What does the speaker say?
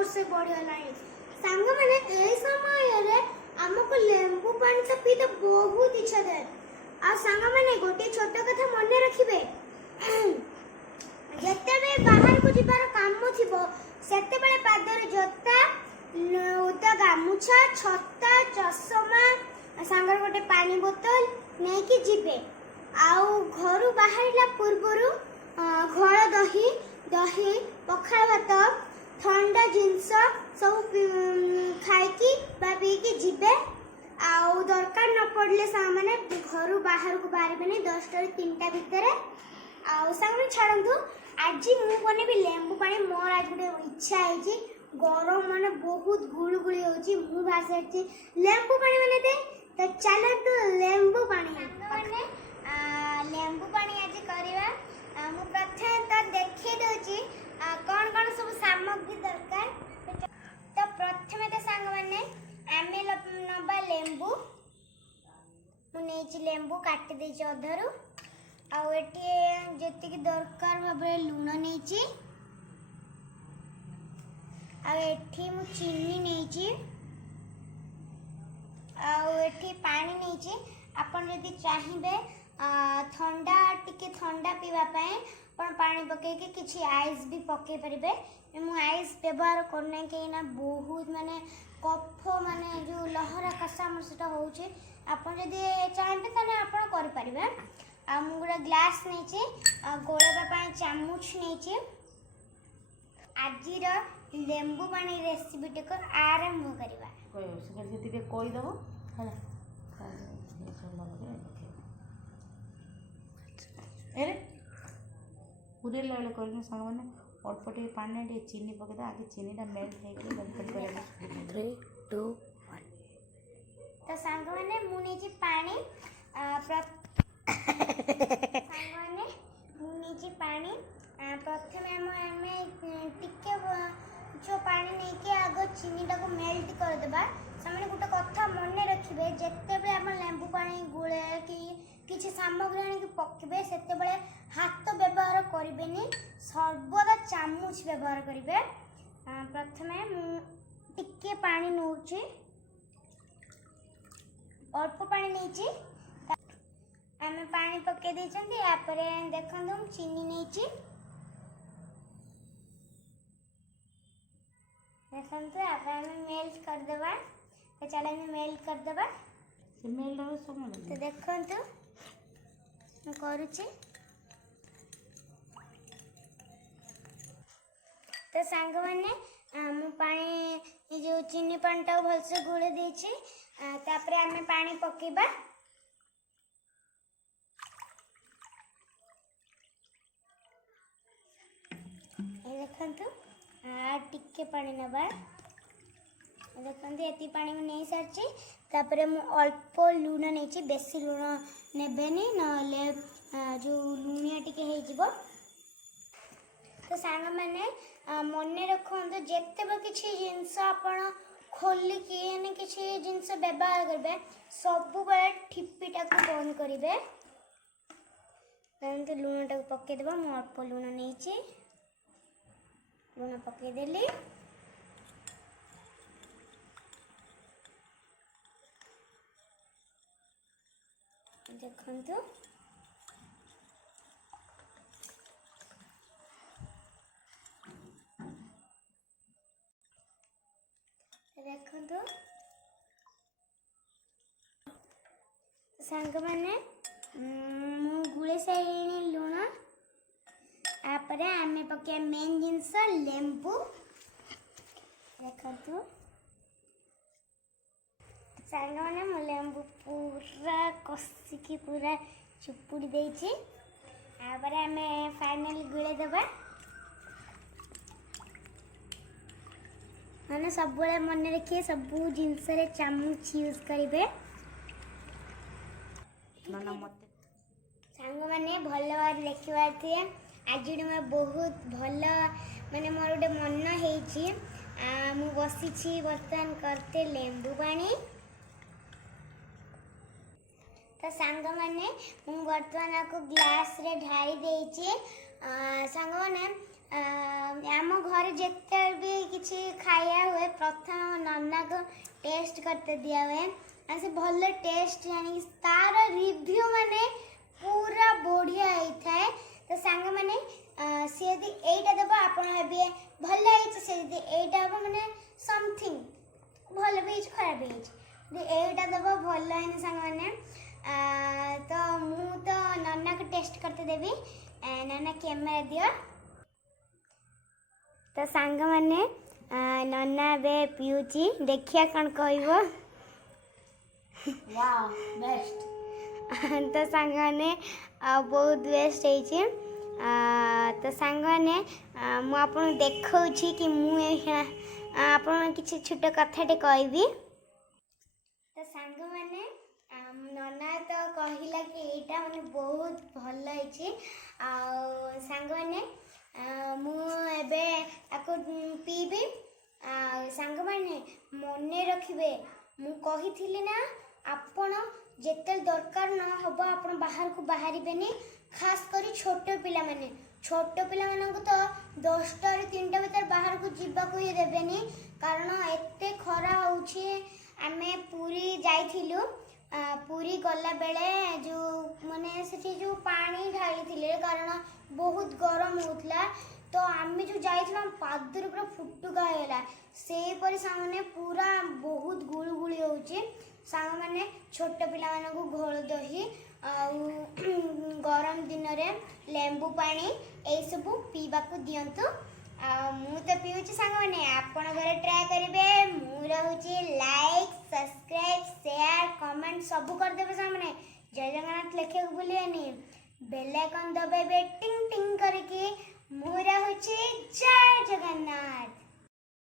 जोर से बढ़िगलानी सांग मैंने ए समय आमको लेंबू पानी तो पीते बहुत इच्छा थाए आ सांग मैंने गोटे छोट कथा मन रखिबे जेतेबे बाहर को जिबार काम थिबो सेतेबेले पादर जोता उदा गामुछा छत्ता चश्मा सांगर गोटे पानी बोतल नहीं कि जिबे आउ घर बाहरिला पूर्वरु घोल दही दही पखाल भात ठंडा जिनस सब खाइकी बा पीकी जिबे आउ दरकार न पड़ले सामाने घर बाहर को बाहरबेनी 10टा 3टा भितर आउ सांग छाड़ू आज मु बनेबी लेंबू पानी मोर आज गोटे इच्छा है गरम माने बहुत गुलगुली होची मु भासे लेंबू पानी बने दे तो चलो तो लेंबू पानी माने लेंबू पानी आज करवा मु प्रथम तो देखि दोची कौन कौन सब सामग्री दरकार तो प्रथम तो सांग माने आमे नबा लेंबू मु नेची लेंबू काटी देची अधरु आउ एटी जेतिकी दरकार भाबरे लूण नेची आ एठी मु चीनी नेची आ एठी पानी नेची आपण यदि चाहिबे ठंडा टिके ठंडा पीवा पाए पण पानी पके के किछि आइस भी पके परिबे मु आइस व्यवहार करने के ना बहुत माने कफ माने जो लहरा कसा हमर सेटा होउचे आपण यदि चाहिबे तने आपण कर परिबे आ मु गुडा ग्लास नेची गोळबा पाए चामच नेची आजिर लेंबू पानी रेसिपी टेको आरंभ करबा कोइ से जति के कोइ दबो हला एरे पूरे लेले करने संग माने अल्प टे पानी टे चीनी पके दा आगे चीनी टा मेल्ट हे गले गलपट करे 3 2 1 तो संग माने मुनी जी पानी संग माने मुनी जी पानी प्रथमे हमें टिके जो पानी नहीं के आगो चीनी टाको मेल्ट कर देबा सामने गोटे कथा मन रखिबे जेतेबे हम लेंबू पानी गुळे कि किछि सामग्री आनी पकबे सेते बेले हाथ व्यवहार करिबेनी सर्वदा चामच व्यवहार करिबे प्रथमे टिके पानी नउची अल्प पानी नैची आमे पानी पके देछंती या परे देखंदम चीनी नैची देखंतु आप हमें मेल्ट कर देबा तो चला में मेल्ट कर देबा से मेल्ट हो समय तो देखंतु मैं करूची तो सांग माने मु पानी जो चीनी पानी टा भल से गुळे देछि तापरे हमें पानी पकेबा ए देखंतु टिके पानी नबा देखते एति पानी में नहीं सारची तापरे मु अल्प लूण नेची बेसी लूण नेबेनी नले जो लूणिया टिके हे जिवो तो सांग माने मने रखंतु जेतेबे किछि जिंस आपण खोली के ने किछि जिंस व्यवहार करबे सब बेले ठिप्पीटा को बंद करिवे तंत लूणटा को पके देबा मु अल्प लूण नेची लूण पके देली देखंतु देखंतु सांग माने मु गुळे साइनी लूण आपरे आमे पके मेन जिंस लेंबू देखंतु सांग माने मु लेंबू पूरा कसिकी पूरा चुपुड़ी देछि आपरे आमे फाइनल गुळे देबा माने सब बळे मन रखिए सब जिंस रे चामच यूज करिवे नना मते सांग माने भल बार देखिबार थी आज मैं बहुत भल माने मोर गोटे मन हेछि मु बसी बर्तमान करते लेंबू पानी तो सांग माने मु बर्तमान को ग्लास रे ढाई देछि सांग माने आम घर जेते भी କିଛି ଖାଇବା हुए प्रथम नन्ना को टेस्ट करते दिया हुए से भल टेस्ट जानी तार रिव्यू माने पूरा बढ़िया होता है तो सांग माने सी यदि एटा देबो आपण हेबे भल है से यदि एटा देबो माने समथिंग भल भी खराब भी यदि एटा देबो भल है सांग माने तो मु तो नन्ना को टेस्ट करते देबी नन्ना कैमरा दियो तो सांग माने नन्ना बे पिउची देखिया कौन कहबो वाओ बेस्ट तो सांग माने बहुत बेस्ट है तो सांग माने मु आपन देखौछि कि मु आपन किछि छोट कथाटे कहबी तो सांग माने नन्ना तो कहिला कि एटा माने बहुत भल है आ सांग माने मु एबे आको पीबी सांग माने मने रखिबे मु कहिथिली ना आपण जेते दरकार न हबो आपण बाहर को बाहरिबेनी खास करी छोट पिला माने को तो 10टा रे 3टा भीतर बाहर को जीवा को ही देबेनी कारण एते खरा होछि आमे पूरी जाइथिलु पूरी गला बेले जो माने सेठी जो पानी ढाली थिले कारण बहुत गरम होतला तो आमे जो जाइथिला पादर पूरा फुटुका हेला से परि सामने पूरा बहुत गुळगुळी होछि सांग माने छोट पिला माने को घोल दही गरम दिन रे लेंबू पानी ए सब पीबा को दियंतु मु तो पीउची सांग माने आपण घरे ट्राई करिवे मु रहउची लाइक सब्सक्राइब शेयर कमेंट सब कर देबे सामने जय जगन्नाथ लिखे को भूलिएनी बेल आइकन दबाइबे टिंग टिंग करके मु रहउची जय